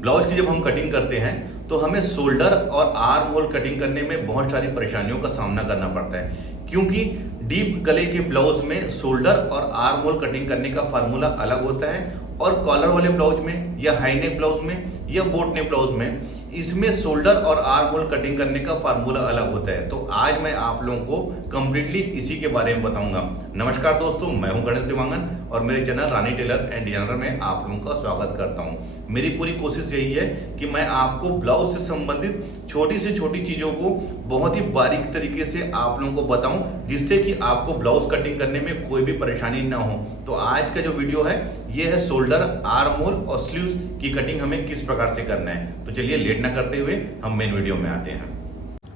Blouse की जब हम कटिंग करते हैं तो हमें शोल्डर और आर्म होल कटिंग करने में बहुत सारी परेशानियों का सामना करना पड़ता है, क्योंकि डीप गले के ब्लाउज में शोल्डर और आर्म होल कटिंग करने का फार्मूला अलग होता है और कॉलर वाले ब्लाउज में या हाई नेक ब्लाउज में या बोट नेक ब्लाउज में इसमें शोल्डर और आर्म होल कटिंग करने का फार्मूला अलग होता है। तो आज मैं आप लोगों को कंप्लीटली इसी के बारे में बताऊंगा। नमस्कार दोस्तों, मैं हूं गणेश देवांगन और मेरे channel Rani tailor and designer में आप लोगों का स्वागत करता हूं। मेरी पूरी कोशिश यही है कि मैं आपको ब्लाउज से संबंधित छोटी से छोटी चीज़ों को बहुत ही बारीक तरीके से आप लोगों को बताऊं, जिससे कि आपको ब्लाउज कटिंग करने में कोई भी परेशानी ना हो। तो आज का जो वीडियो है ये है शोल्डर, आर्म होल और स्लीव्स की कटिंग हमें किस प्रकार से करना है। तो चलिए लेट ना करते हुए हम मेन वीडियो में आते हैं।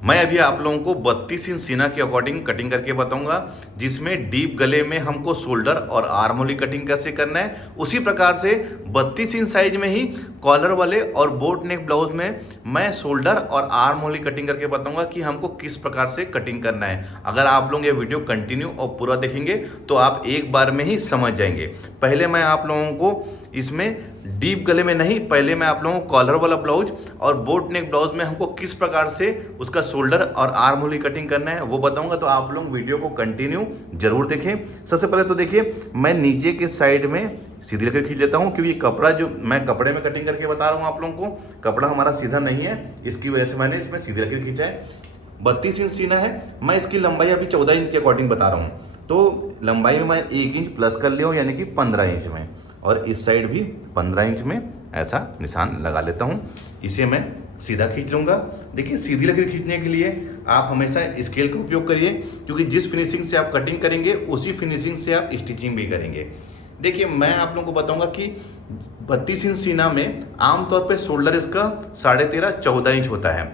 मैं अभी आप लोगों को 32 इंच सीना के अकॉर्डिंग कटिंग करके बताऊंगा, जिसमें डीप गले में हमको शोल्डर और आर्म होल की कटिंग कैसे करना है। उसी प्रकार से 32 इंच साइज में ही कॉलर वाले और बोट नेक ब्लाउज में मैं शोल्डर और आर्म होल की कटिंग करके बताऊंगा कि हमको किस प्रकार से कटिंग करना है। अगर आप लोग ये वीडियो कंटिन्यू और पूरा देखेंगे तो आप एक बार में ही समझ जाएंगे। पहले मैं आप लोगों को इसमें डीप गले में नहीं, पहले मैं आप लोगों को कॉलर वाला ब्लाउज और बोट नेक ब्लाउज में हमको किस प्रकार से उसका शोल्डर और आर्म होल की कटिंग करना है वो बताऊंगा। तो आप लोग वीडियो को कंटिन्यू जरूर देखें। सबसे पहले तो देखिए, मैं नीचे के साइड में सीधी लकीर खींच लेता हूं, क्योंकि कपड़ा जो मैं कपड़े में कटिंग करके बता रहा हूं आप लोगों को, कपड़ा हमारा सीधा नहीं है, इसकी वजह से मैंने इसमें सीधी लकीर खींचा है। 32 इंच सीना है, मैं इसकी लंबाई अभी 14 इंच के अकॉर्डिंग बता रहा हूँ। तो लंबाई में मैं 1 इंच प्लस कर लिया हूँ, यानी कि 15 इंच में, और इस साइड भी 15 इंच में ऐसा निशान लगा लेता हूँ। इसे मैं सीधा खींच लूँगा। देखिए, सीधी लकीर खींचने के लिए आप हमेशा स्केल का उपयोग करिए, क्योंकि जिस फिनिशिंग से आप कटिंग करेंगे उसी फिनिशिंग से आप स्टिचिंग भी करेंगे। देखिए, मैं आप लोगों को बताऊंगा कि 32 इंच सीना में आमतौर पे शोल्डर इसका 13.5-14 इंच होता है।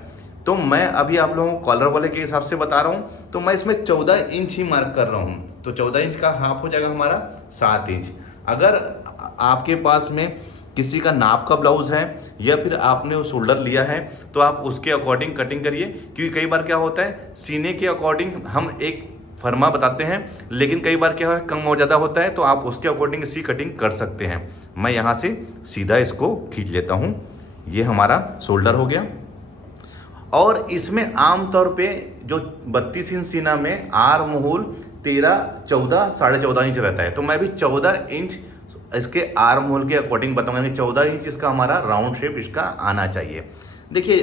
तो मैं अभी आप लोगों को कॉलर वाले के हिसाब से बता रहा हूँ, तो मैं इसमें 14 इंच ही मार्क कर रहा हूँ। तो 14 इंच का हाफ हो जाएगा हमारा 7 इंच। अगर आपके पास में किसी का नाप का ब्लाउज है या फिर आपने वो शोल्डर लिया है तो आप उसके अकॉर्डिंग कटिंग करिए, क्योंकि कई बार क्या होता है सीने के अकॉर्डिंग हम एक फर्मा बताते हैं, लेकिन कई बार क्या है कम हो ज़्यादा होता है, तो आप उसके अकॉर्डिंग इसकी कटिंग कर सकते हैं। मैं यहाँ से सीधा इसको खींच लेता हूँ। ये हमारा शोल्डर हो गया। और इसमें आमतौर पे जो 32 इंच सीना में आर्म होल 13-14-14.5 इंच रहता है, तो मैं भी 14 इंच इसके आर्म होल के अकॉर्डिंग बताऊंगा कि 14 इंच इसका हमारा राउंड शेप इसका आना चाहिए। देखिए,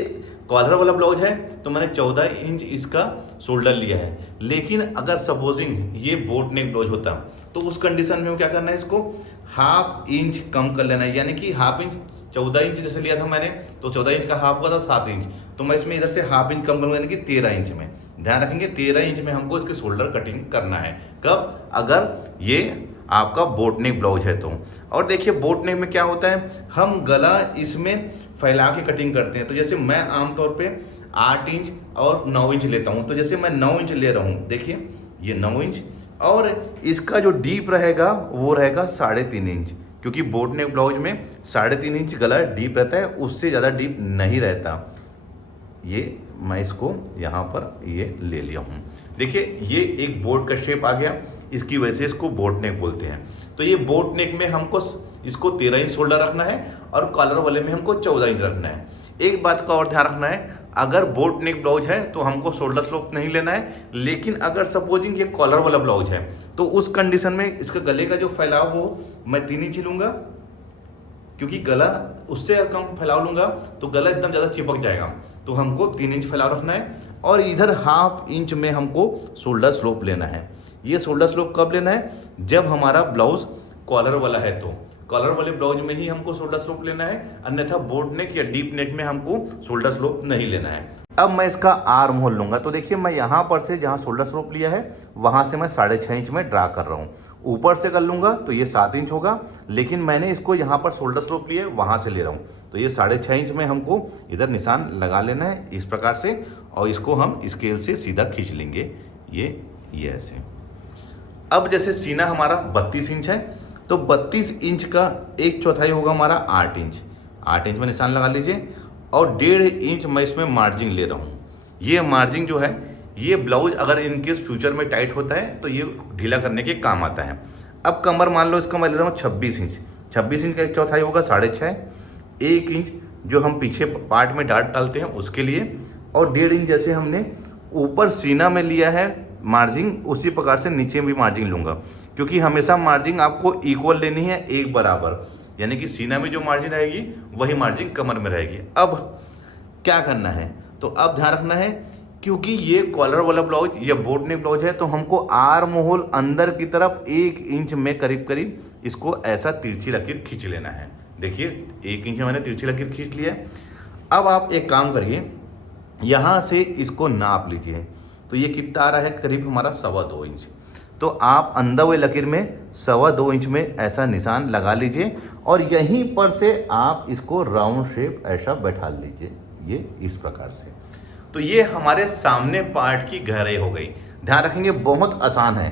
कॉलर वाला ब्लाउज है तो मैंने 14 इंच इसका शोल्डर लिया है, लेकिन अगर सपोजिंग ये बोट नेक ब्लाउज होता तो उस कंडीशन में क्या करना है, इसको हाफ इंच कम कर लेना है। यानी कि हाफ इंच, 14 इंच जैसे लिया था मैंने, तो 14 इंच का हाफ हुआ था 7 इंच, तो मैं इसमें इधर से हाफ इंच कम करूँगा, यानी कि 13 इंच में। ध्यान रखेंगे 13 इंच में हमको इसके शोल्डर कटिंग करना है। कब? अगर ये आपका बोट नेक ब्लाउज है तो। और देखिए, बोट नेक में क्या होता है, हम गला इसमें फैला के कटिंग करते हैं। तो जैसे मैं आमतौर पे 8 इंच और 9 इंच लेता हूँ, तो जैसे मैं 9 इंच ले रहा हूँ, देखिए ये 9 इंच, और इसका जो डीप रहेगा वो रहेगा 3.5 इंच, क्योंकि बोट नेक ब्लाउज में 3.5 इंच गला डीप रहता है, उससे ज़्यादा डीप नहीं रहता। ये मैं इसको यहाँ पर ये ले लिया हूँ। देखिए, ये एक बोट का शेप आ गया, इसकी वजह से इसको बोट नेक बोलते हैं। तो ये बोट नेक में हमको इसको 13 इंच शोल्डर रखना है और कॉलर वाले में हमको 14 इंच रखना है। एक बात का और ध्यान रखना है, अगर बोट नेक ब्लाउज है तो हमको शोल्डर स्लोप नहीं लेना है, लेकिन अगर सपोजिंग ये कॉलर वाला ब्लाउज है तो उस कंडीशन में इसका गले का जो फैलाव हो मैं 3 इंच लूँगा, क्योंकि गला उससे अगर कम फैलाव लूँगा तो गला एकदम ज़्यादा चिपक जाएगा। तो हमको 3 इंच फैलाव रखना है, और इधर हाफ इंच में हमको शोल्डर स्लोप लेना है। ये शोल्डर स्लोप कब लेना है, जब हमारा ब्लाउज कॉलर वाला है, तो कॉलर वाले ब्लाउज में ही हमको शोल्डर स्लोप लेना है, अन्यथा बोट नेक या डीप नेक में हमको शोल्डर स्लोप नहीं लेना है। अब मैं इसका आर्म होल लूँगा। तो देखिए, मैं यहाँ पर से जहाँ शोल्डर स्लोप लिया है वहाँ से मैं 6.5 इंच में ड्रा कर रहा हूँ। ऊपर से कर लूँगा तो ये 7 इंच होगा, लेकिन मैंने इसको यहाँ पर शोल्डर स्लोप लिए वहाँ से ले रहा हूँ, तो ये 6.5 इंच में हमको इधर निशान लगा लेना है इस प्रकार से, और इसको हम स्केल से सीधा खींच लेंगे, ये ऐसे। अब जैसे सीना हमारा 32 इंच है, तो 32 इंच का 1/4 होगा हमारा 8 इंच। 8 इंच में निशान लगा लीजिए, और 1.5 इंच मैं इसमें मार्जिन ले रहा हूँ। ये मार्जिन जो है, ये ब्लाउज अगर इनकेस फ्यूचर में टाइट होता है तो ये ढीला करने के काम आता है। अब कमर मान लो इसका मैं ले रहा हूँ 26 इंच। 26 इंच का 1/4 होगा 6.5, 1 इंच जो हम पीछे पार्ट में डाट डालते हैं उसके लिए, और 1.5 इंच जैसे हमने ऊपर सीना में लिया है मार्जिन, उसी प्रकार से नीचे भी मार्जिन लूँगा, क्योंकि हमेशा मार्जिन आपको इक्वल लेनी है, एक बराबर, यानी कि सीना में जो मार्जिन रहेगी वही मार्जिन कमर में रहेगी। अब क्या करना है, तो अब ध्यान रखना है, क्योंकि ये कॉलर वाला ब्लाउज या बोट नेक ब्लाउज है, तो हमको आर्म होल अंदर की तरफ 1 इंच में करीब करीब इसको ऐसा तिरछी लकीर खींच लेना है। देखिए 1 इंच में मैंने तिरछी लकीर खींच लिया है। अब आप एक काम करिए, यहाँ से इसको नाप लीजिए, तो ये कितना आ रहा है, करीब हमारा 2.25 इंच। तो आप अंदर हुए लकीर में 2.25 इंच में ऐसा निशान लगा लीजिए, और यहीं पर से आप इसको राउंड शेप ऐसा बैठा लीजिए, ये इस प्रकार से। तो ये हमारे सामने पार्ट की गहराई हो गई। ध्यान रखेंगे बहुत आसान है,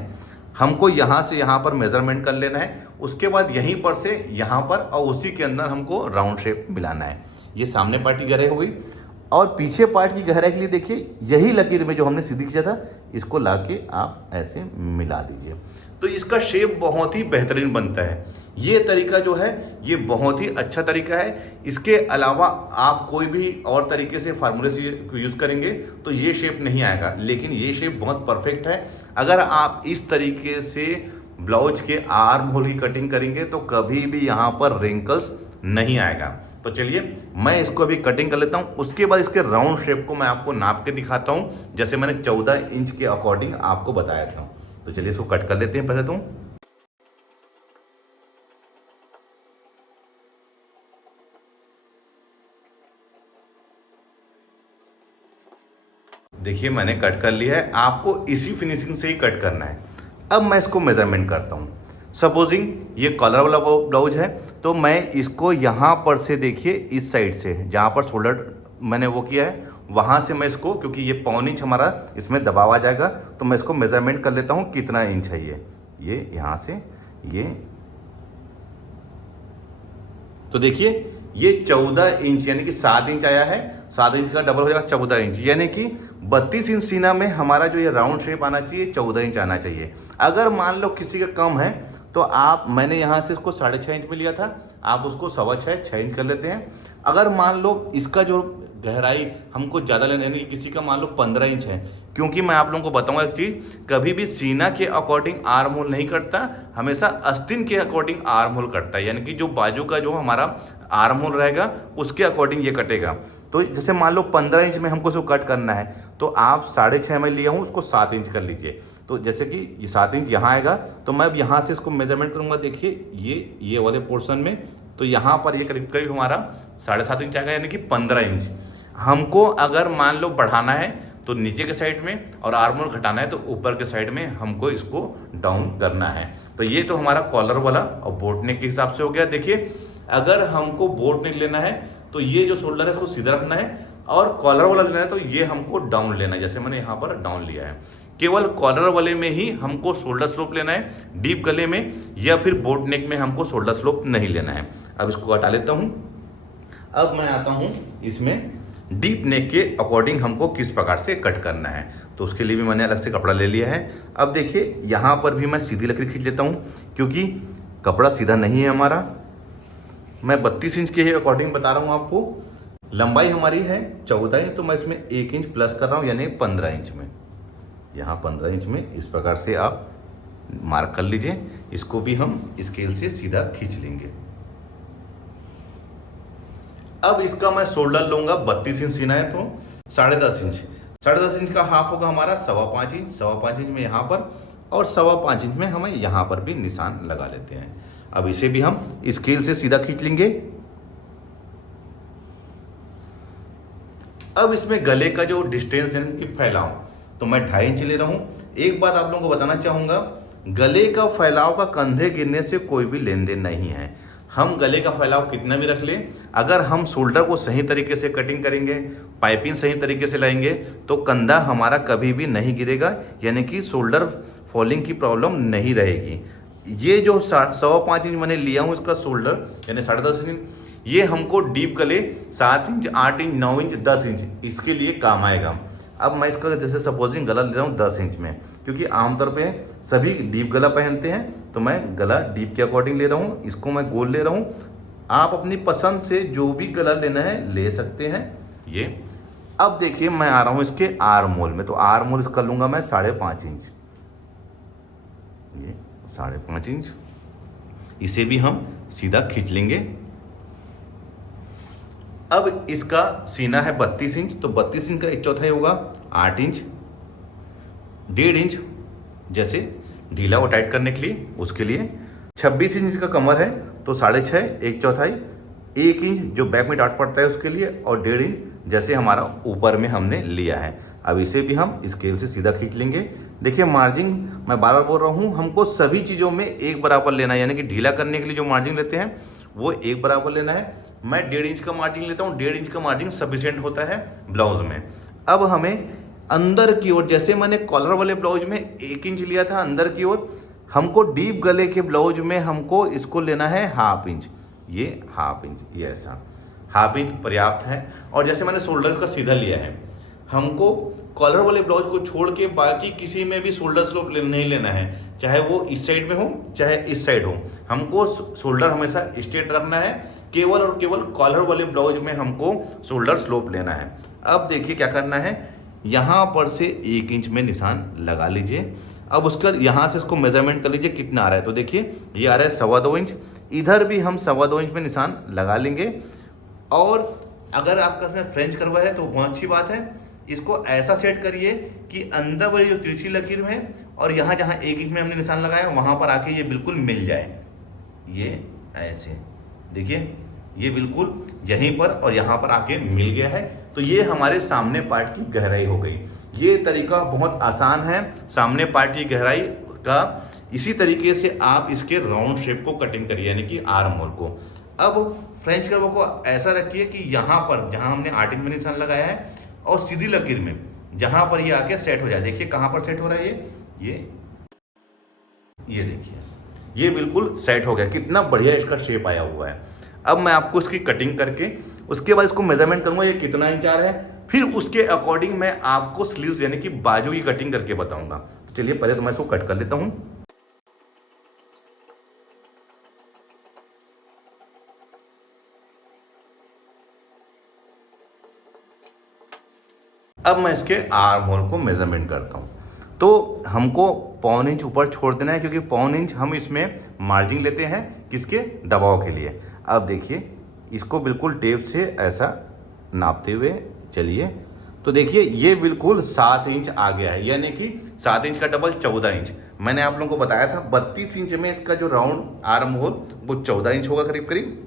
हमको यहाँ से यहाँ पर मेजरमेंट कर लेना है, उसके बाद यहीं पर से यहाँ पर और उसी के अंदर हमको राउंड शेप मिलाना है। ये सामने पार्ट की गहराई हो गई, और पीछे पार्ट की गहराई के लिए देखिए यही लकीर में जो हमने सीधी खींचा था, इसको लाके आप ऐसे मिला दीजिए, तो इसका शेप बहुत ही बेहतरीन बनता है। ये तरीका जो है ये बहुत ही अच्छा तरीका है। इसके अलावा आप कोई भी और तरीके से फार्मूले से यूज़ करेंगे तो ये शेप नहीं आएगा, लेकिन ये शेप बहुत परफेक्ट है। अगर आप इस तरीके से ब्लाउज के आर्म होल की कटिंग करेंगे तो कभी भी यहाँ पर रिंकल्स नहीं आएगा। तो चलिए मैं इसको अभी कटिंग कर लेता हूँ, उसके बाद इसके राउंड शेप को मैं आपको नाप के दिखाता हूँ, जैसे मैंने 14 इंच के अकॉर्डिंग आपको बताया था। तो चलिए इसको कट कर लेते हैं पहले तो। देखिए मैंने कट कर लिया है, आपको इसी फिनिशिंग से ही कट करना है। अब मैं इसको मेजरमेंट करता हूँ। सपोजिंग ये कॉलर वाला ब्लाउज है, तो मैं इसको यहाँ पर से देखिए इस साइड से जहाँ पर शोल्डर मैंने वो किया है वहाँ से मैं इसको, क्योंकि ये 1.25 इंच हमारा इसमें दबाव आ जाएगा, तो मैं इसको मेजरमेंट कर लेता हूँ कितना इंच है ये यहाँ से ये। तो देखिए ये 14 इंच यानी कि 7 इंच आया है, 7 इंच का डबल हो जाएगा 14 इंच, यानी कि 32 इंच सीना में हमारा जो ये राउंड शेप आना चाहिए 14 इंच आना चाहिए। अगर मान लो किसी का कम है तो आप, मैंने यहाँ से इसको 6.5 इंच में लिया था, आप उसको 6.25 इंच कर लेते हैं। अगर मान लो इसका जो गहराई हमको ज़्यादा लेना है, किसी का मान लो 15 इंच है, क्योंकि मैं आप लोगों को बताऊंगा एक चीज़, कभी भी सीना के अकॉर्डिंग आर्म होल नहीं कटता, हमेशा आस्तीन के अकॉर्डिंग आर्म होल कटता है, यानी कि जो बाजू का जो हमारा आर्म होल रहेगा उसके अकॉर्डिंग ये कटेगा। तो जैसे मान लो 15 इंच में हमको इसको कट करना है, तो आप 6.5 में लिया हूँ, उसको 7 इंच कर लीजिए। तो जैसे कि ये 7 इंच यहाँ आएगा, तो मैं अब यहाँ से इसको मेजरमेंट करूँगा। देखिए ये वाले पोर्शन में, तो यहाँ पर ये करीब करीब हमारा 7.5 इंच आएगा, यानी कि 15 इंच। हमको अगर मान लो बढ़ाना है तो नीचे के साइड में, और आर्म होल घटाना है तो ऊपर के साइड में हमको इसको डाउन करना है। तो ये तो हमारा कॉलर वाला और बोट नेक के हिसाब से हो गया। देखिए अगर हमको बोट नेक लेना है तो ये जो शोल्डर है इसको सीधा रखना है, और कॉलर वाला लेना है तो ये हमको डाउन लेना है, जैसे मैंने यहाँ पर डाउन लिया है। केवल कॉलर वाले में ही हमको शोल्डर स्लोप लेना है, डीप गले में या फिर बोट नेक में हमको शोल्डर स्लोप नहीं लेना है। अब इसको हटा लेता हूँ। अब मैं आता हूँ इसमें डीप नेक के अकॉर्डिंग हमको किस प्रकार से कट करना है, तो उसके लिए भी मैंने अलग से कपड़ा ले लिया है। अब देखिए यहाँ पर भी मैं सीधी लकीर खींच लेता हूँ, क्योंकि कपड़ा सीधा नहीं है हमारा। मैं 32 इंच के अकॉर्डिंग बता रहा हूँ आपको। लंबाई हमारी है 14 इंच, तो मैं इसमें 1 इंच प्लस कर रहा हूँ, यानी 15 इंच में। यहाँ 15 इंच में इस प्रकार से आप मार्क कर लीजिए। इसको भी हम स्केल से सीधा खींच लेंगे। अब इसका मैं शोल्डर लूँगा, 32 इंच सीना है तो 10.5 इंच, 10.5 इंच का हाफ होगा हमारा 5.25 इंच, 5.25 इंच में यहाँ पर, और 5.25 इंच में हमें यहाँ पर भी निशान लगा लेते हैं। अब इसे भी हम स्केल से सीधा खींच लेंगे। अब इसमें गले का जो डिस्टेंस है कि फैलाव, तो मैं 2.5 इंच ले रहा हूँ। एक बात आप लोगों को बताना चाहूँगा, गले का फैलाव का कंधे गिरने से कोई भी लेन देन नहीं है। हम गले का फैलाव कितना भी रख लें, अगर हम शोल्डर को सही तरीके से कटिंग करेंगे, पाइपिंग सही तरीके से लाएंगे, तो कंधा हमारा कभी भी नहीं गिरेगा, यानी कि शोल्डर फॉलिंग की प्रॉब्लम नहीं रहेगी। ये जो 5.25 इंच मैंने लिया हूँ इसका शोल्डर, यानी 10.5 इंच, ये हमको डीप गले 7 इंच, 8 इंच, 9 इंच, 10 इंच इसके लिए काम आएगा। अब मैं इसका जैसे सपोजिंग गला ले रहा हूँ 10 इंच में, क्योंकि आमतौर पे सभी डीप गला पहनते हैं, तो मैं गला डीप के अकॉर्डिंग ले रहा हूँ। इसको मैं गोल ले रहा हूँ आप अपनी पसंद से जो भी कलर लेना है ले सकते हैं। ये अब देखिए मैं आ रहा हूँ इसके आर्म होल में, तो आर्म होल इसका लूँगा मैं 5.5 इंच, ये 5.5 इंच। इसे भी हम सीधा खींच लेंगे। अब इसका सीना है 32 इंच, तो 32 इंच का 1/4 होगा 8 इंच। 1.5 इंच जैसे ढीला और टाइट करने के लिए, उसके लिए 26 इंच का कमर है, तो 6.5 1/4 1 इंच जो बैक में डाट पड़ता है उसके लिए, और 1.5 इंच जैसे हमारा ऊपर में हमने लिया है। अब इसे भी हम स्केल से सीधा खींच लेंगे। देखिए मार्जिन मैं बार बार बोल रहा हूँ, हमको सभी चीज़ों में एक बराबर लेना है, यानी कि ढीला करने के लिए जो मार्जिन लेते हैं वो एक बराबर लेना है। मैं 1.5 इंच का मार्जिन लेता हूँ, 1.5 इंच का मार्जिन सफिशिएंट होता है ब्लाउज में। अब हमें अंदर की ओर, जैसे मैंने कॉलर वाले ब्लाउज में 1 इंच लिया था अंदर की ओर, हमको डीप गले के ब्लाउज में हमको इसको लेना है 1/2 इंच, ये 1/2 इंच, ये ऐसा 1/2 इंच पर्याप्त है। और जैसे मैंने शोल्डर का सीधा लिया है, हमको कॉलर वाले ब्लाउज को छोड़ के बाकी किसी में भी शोल्डर स्लोप नहीं लेना है, चाहे वो इस साइड में हो चाहे इस साइड हो, हमको शोल्डर हमेशा स्ट्रेट रखना है। केवल और केवल कॉलर वाले ब्लाउज में हमको शोल्डर स्लोप लेना है। अब देखिए क्या करना है, यहाँ पर से 1 इंच में निशान लगा लीजिए। अब उसका यहाँ से इसको मेजरमेंट कर लीजिए कितना आ रहा है, तो देखिए ये आ रहा है 2.25 इंच। इधर भी हम 2.25 इंच में निशान लगा लेंगे। और अगर आपका इसमें फ्रेंच करवा है तो बहुत अच्छी बात है, इसको ऐसा सेट करिए कि अंदर वाली जो तिरछी लकीर है और यहाँ जहाँ 1 इंच में हमने निशान लगाया वहाँ पर आके ये बिल्कुल मिल जाए। ये ऐसे देखिए, ये बिल्कुल यहीं पर और यहाँ पर आके मिल गया है, तो ये हमारे सामने पार्ट की गहराई हो गई। ये तरीका बहुत आसान है सामने पार्ट की गहराई का। इसी तरीके से आप इसके राउंड शेप को कटिंग करिए, यानी कि आर्म होल को। अब फ्रेंच कर्व को ऐसा रखिए कि यहाँ पर जहाँ हमने 8 इंच में निशान लगाया है और सीधी लकीर में जहाँ पर ये आके सेट हो जाए। देखिए कहाँ पर सेट हो रहा है, ये देखिए ये बिल्कुल सेट हो गया। कितना बढ़िया इसका शेप आया हुआ है। अब मैं आपको इसकी कटिंग करके उसके बाद इसको मेजरमेंट करूँगा ये कितना इंच आ रहा है, फिर उसके अकॉर्डिंग मैं आपको स्लीव्स यानी कि बाजू की कटिंग करके बताऊंगा। तो चलिए पहले तो मैं इसको कट कर लेता हूँ। अब मैं इसके आर्म होल को मेजरमेंट करता हूँ। तो हमको 1/4 इंच ऊपर छोड़ देना है, क्योंकि 1/4 इंच हम इसमें मार्जिन लेते हैं किसके, दबाव के लिए। अब देखिए इसको बिल्कुल टेप से ऐसा नापते हुए चलिए, तो देखिए ये बिल्कुल 7 इंच आ गया है, यानी कि 7 इंच का डबल 14 इंच। मैंने आप लोगों को बताया था 32 इंच में इसका जो राउंड आर्म होल वो 14 इंच होगा करीब करीब।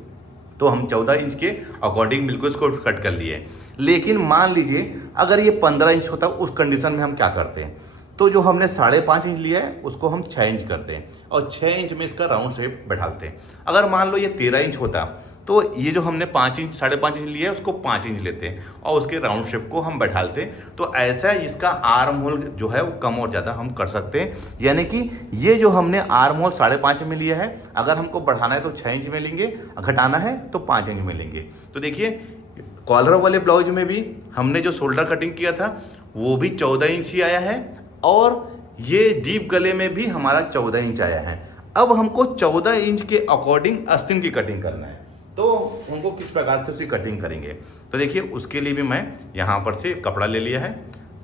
तो हम 14 इंच के अकॉर्डिंग बिल्कुल इसको कट कर लिए। लेकिन मान लीजिए अगर ये 15 इंच होता, उस कंडीशन में हम क्या करते हैं, तो जो हमने 5.5 इंच लिया है उसको हम 6 इंच करते हैं और 6 इंच में इसका राउंड शेप बैठाते हैं। अगर मान लो ये 13 इंच होता, तो ये जो हमने 5 इंच 5.5 इंच लिया है उसको 5 इंच लेते हैं और उसके राउंड शेप को हम बैठाते हैं। तो ऐसा इसका आर्म होल जो है वो कम और ज़्यादा हम कर सकते हैं। यानी कि ये जो हमने आर्म होल 5.5 में लिया है, अगर हमको बढ़ाना है तो 6 इंच में लेंगे, घटाना है तो 5 इंच में लेंगे। तो देखिए कॉलर वाले ब्लाउज में भी हमने जो शोल्डर कटिंग किया था वो भी 14 इंच ही आया है, और ये डीप गले में भी हमारा 14 इंच आया है। अब हमको 14 इंच के अकॉर्डिंग आस्तीन की कटिंग करना है, तो हमको किस प्रकार से उसकी कटिंग करेंगे। तो देखिए उसके लिए भी मैं यहाँ पर से कपड़ा ले लिया है।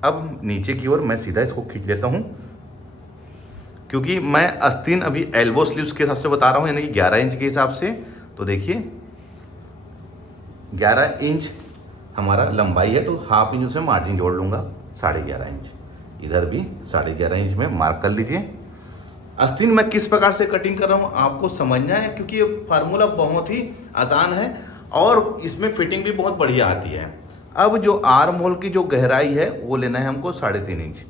अब नीचे की ओर मैं सीधा इसको खींच लेता हूँ, क्योंकि मैं आस्तीन अभी एल्बो स्लीव्स के हिसाब से बता रहा हूँ, यानी कि 11 इंच के हिसाब से। तो देखिए 11 इंच हमारा लंबाई है, तो 1/2 इंच उसमें मार्जिन जोड़ लूँगा, 11.5 इंच। इधर भी 11.5 इंच में मार्क कर लीजिए। आस्तीन मैं किस प्रकार से कटिंग कर रहा हूँ आपको समझना है, क्योंकि ये फार्मूला बहुत ही आसान है और इसमें फिटिंग भी बहुत बढ़िया आती है। अब जो आर्म होल की जो गहराई है वो लेना है हमको 3.5 इंच।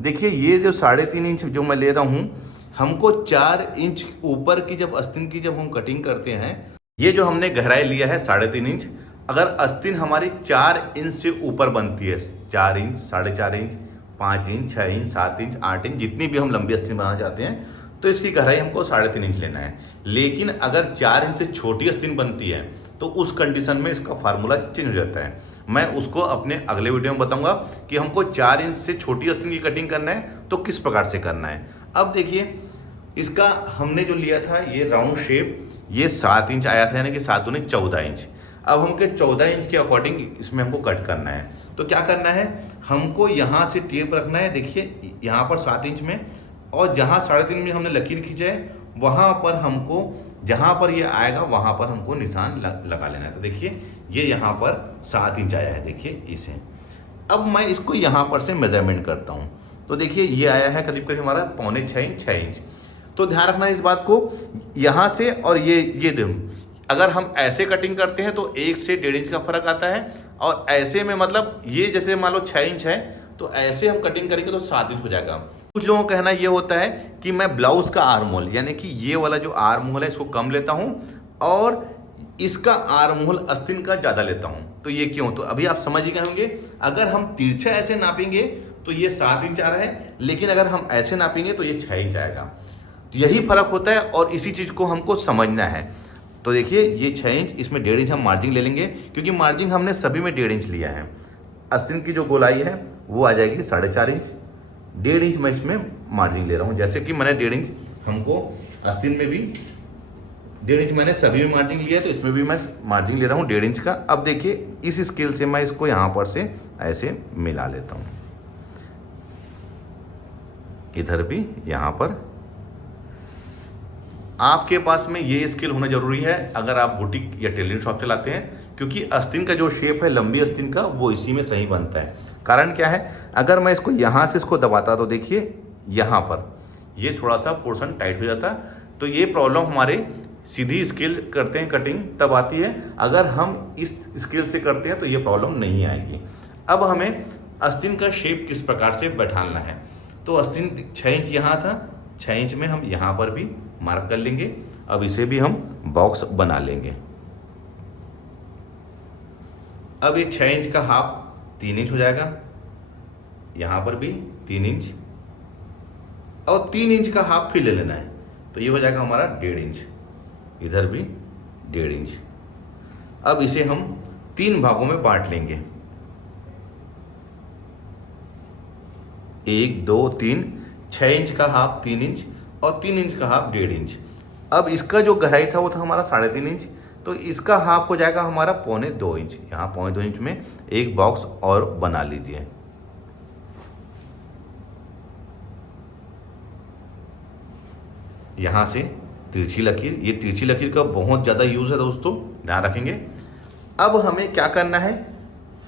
देखिए ये जो 3.5 इंच जो मैं ले रहा हूँ, हमको 4 इंच ऊपर की जब आस्तीन की जब हम कटिंग करते हैं, ये जो हमने गहराई लिया है 3.5 इंच, अगर आस्तीन हमारी 4 इंच से ऊपर बनती है, 4 inch 4.5 inch 5 inch 6 inch 7 inch 8 inch जितनी भी हम लंबी आस्तीन बनाना चाहते हैं, तो इसकी गहराई हमको 3.5 इंच लेना है। लेकिन अगर 4 इंच से छोटी आस्तीन बनती है तो उस कंडीशन में इसका फार्मूला चेंज हो जाता है। मैं उसको अपने अगले वीडियो में बताऊंगा कि हमको 4 इंच से छोटी आस्तीन की कटिंग करना है तो किस प्रकार से करना है। अब देखिए इसका हमने जो लिया था ये राउंड शेप, ये 7 इंच आया था, यानी कि 7 दूनी 14 इंच। अब हमको 14 इंच के अकॉर्डिंग इसमें हमको कट करना है। तो क्या करना है, हमको यहाँ से टेप रखना है, देखिए यहाँ पर 7 इंच में, और जहाँ 3.5 में हमने लकीर खींचा है वहाँ पर हमको, जहाँ पर ये आएगा वहाँ पर हमको निशान लगा लेना है। तो देखिए ये यहाँ पर 7 इंच आया है, देखिए इसे। अब मैं इसको यहाँ पर से मेजरमेंट करता हूँ। तो देखिए ये आया है करीब करीब हमारा 6.25 इंच, 6 इंच। तो ध्यान रखना इस बात को, यहाँ से और ये अगर हम ऐसे कटिंग करते हैं तो 1 से 1.5 इंच का फर्क आता है, और ऐसे में मतलब ये जैसे मान लो 6 इंच है तो ऐसे हम कटिंग करेंगे तो 7 इंच हो जाएगा। कुछ लोगों का कहना ये होता है कि मैं ब्लाउज का आर्म होल, यानी कि ये वाला जो आर्म होल है इसको कम लेता हूँ और इसका आर्म होल आस्तीन का ज़्यादा लेता हूँ। तो ये क्यों, तो अभी आप समझ ही गए होंगे। अगर हम तिरछा ऐसे नापेंगे तो ये 7 इंच आ रहा है, लेकिन अगर हम ऐसे नापेंगे तो ये 6 इंच आएगा। यही फर्क होता है और इसी चीज़ को हमको समझना है। तो देखिए ये 6 इंच, इसमें 1.5 इंच हम मार्जिन ले लेंगे, क्योंकि मार्जिन हमने सभी में 1.5 इंच लिया है। आस्तीन की जो गोलाई है वो आ जाएगी 4.5 इंच, 1.5 इंच मैं इसमें मार्जिन ले रहा हूँ। जैसे कि मैंने 1.5 इंच हमको आस्तीन में भी 1.5 इंच मैंने सभी में मार्जिन लिया है, तो इसमें भी मैं मार्जिन ले रहा हूँ 1.5 इंच का। अब देखिए इस स्केल से मैं इसको यहाँ पर से ऐसे मिला लेता हूँ, इधर भी यहाँ पर। आपके पास में ये स्केल होना जरूरी है अगर आप बुटीक या टेलरिंग शॉप चलाते हैं, क्योंकि आस्तीन का जो शेप है लंबी आस्तीन का वो इसी में सही बनता है। कारण क्या है, अगर मैं इसको यहाँ से इसको दबाता तो देखिए यहाँ पर ये थोड़ा सा पोर्शन टाइट हो जाता, तो ये प्रॉब्लम हमारे सीधी स्केल करते हैं कटिंग तब आती है। अगर हम इस स्केल से करते हैं तो ये प्रॉब्लम नहीं आएगी। अब हमें आस्तीन का शेप किस प्रकार से बैठाना है, तो आस्तीन 6 इंच यहाँ था, 6 इंच में हम यहाँ पर भी मार्क कर लेंगे। अब इसे भी हम बॉक्स बना लेंगे। अब ये 6 इंच का हाफ 3 इंच हो जाएगा, यहाँ पर भी 3 इंच, और 3 इंच का हाफ फिर ले लेना है, तो ये हो जाएगा हमारा 1.5 इंच, इधर भी 1.5 इंच। अब इसे हम 3 भागों में बांट लेंगे, 1 2 3, 6 इंच का हाफ 3 इंच और 3 इंच का हाफ 1.5 इंच। अब इसका जो गहराई था वो था हमारा 3.5 इंच, तो इसका हाफ हो जाएगा हमारा 1.25 इंच। यहाँ 1.25 इंच में एक बॉक्स और बना लीजिए। यहाँ से तिरछी लकीर, ये तिरछी लकीर का बहुत ज़्यादा यूज़ है दोस्तों, ध्यान रखेंगे। अब हमें क्या करना है,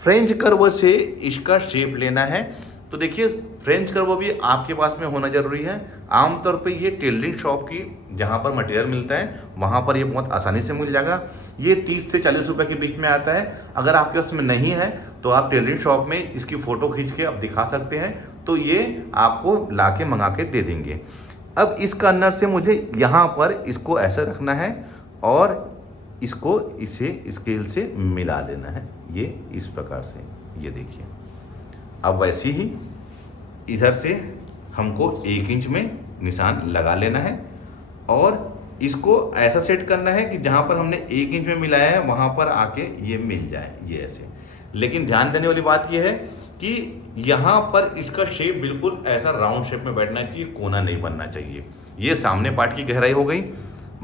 फ्रेंच कर्व से इसका शेप लेना है। तो देखिए फ्रेंच कर्व भी आपके पास में होना जरूरी है। आमतौर पे ये टेलरिंग शॉप की जहाँ पर मटेरियल मिलता है वहाँ पर ये बहुत आसानी से मिल जाएगा। ये 30 से 40 रुपए के बीच में आता है। अगर आपके पास में नहीं है तो आप टेलरिंग शॉप में इसकी फ़ोटो खींच के आप दिखा सकते हैं, तो ये आपको ला के मंगा के दे देंगे। अब इस कॉर्नर से मुझे यहाँ पर इसको ऐसा रखना है और इसको इसे स्केल से मिला देना है, ये इस प्रकार से, ये देखिए। अब वैसे ही इधर से हमको 1 इंच में निशान लगा लेना है और इसको ऐसा सेट करना है कि जहाँ पर हमने 1 इंच में मिलाया है वहाँ पर आके ये मिल जाए, ये ऐसे। लेकिन ध्यान देने वाली बात ये है कि यहाँ पर इसका शेप बिल्कुल ऐसा राउंड शेप में बैठना चाहिए, कोना नहीं बनना चाहिए। ये सामने पार्ट की गहराई हो गई।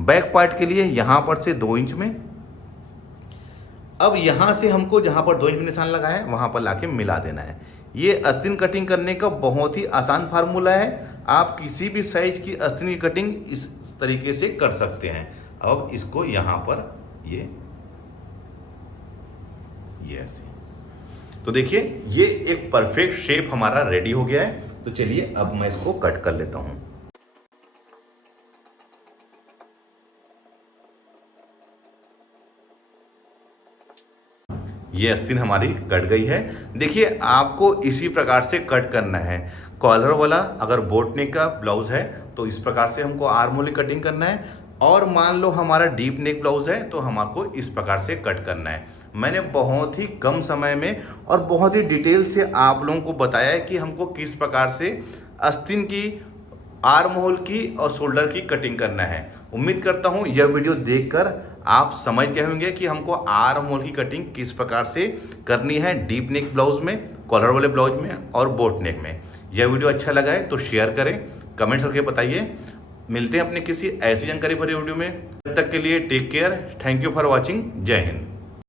बैक पार्ट के लिए यहाँ पर से 2 इंच में, अब यहाँ से हमको जहाँ पर 2 इंच में निशान लगा है वहाँ पर लाके मिला देना है। ये आस्तीन कटिंग करने का बहुत ही आसान फार्मूला है। आप किसी भी साइज की आस्तीन की कटिंग इस तरीके से कर सकते हैं। अब इसको यहाँ पर ये ऐसे, तो देखिए ये एक परफेक्ट शेप हमारा रेडी हो गया है। तो चलिए अब मैं इसको कट कर लेता हूँ। ये आस्तीन हमारी कट गई है। देखिए आपको इसी प्रकार से कट करना है। कॉलर वाला अगर बोट नेक का ब्लाउज है तो इस प्रकार से हमको आर्म होल कटिंग करना है, और मान लो हमारा डीप नेक ब्लाउज है तो हमको इस प्रकार से कट करना है। मैंने बहुत ही कम समय में और बहुत ही डिटेल से आप लोगों को बताया है कि हमको किस प्रकार से आस्तीन की, आर्म होल की और शोल्डर की कटिंग करना है। उम्मीद करता हूँ यह वीडियो देखकर आप समझ गए होंगे कि हमको आर्म होल की कटिंग किस प्रकार से करनी है डीप नेक ब्लाउज में, कॉलर वाले ब्लाउज में और बोट नेक में। यह वीडियो अच्छा लगा है तो शेयर करें, कमेंट्स करके बताइए, मिलते हैं अपने किसी ऐसी जानकारी भरी वीडियो में। तब तक के लिए take care. Thank you for watching. जय हिंद।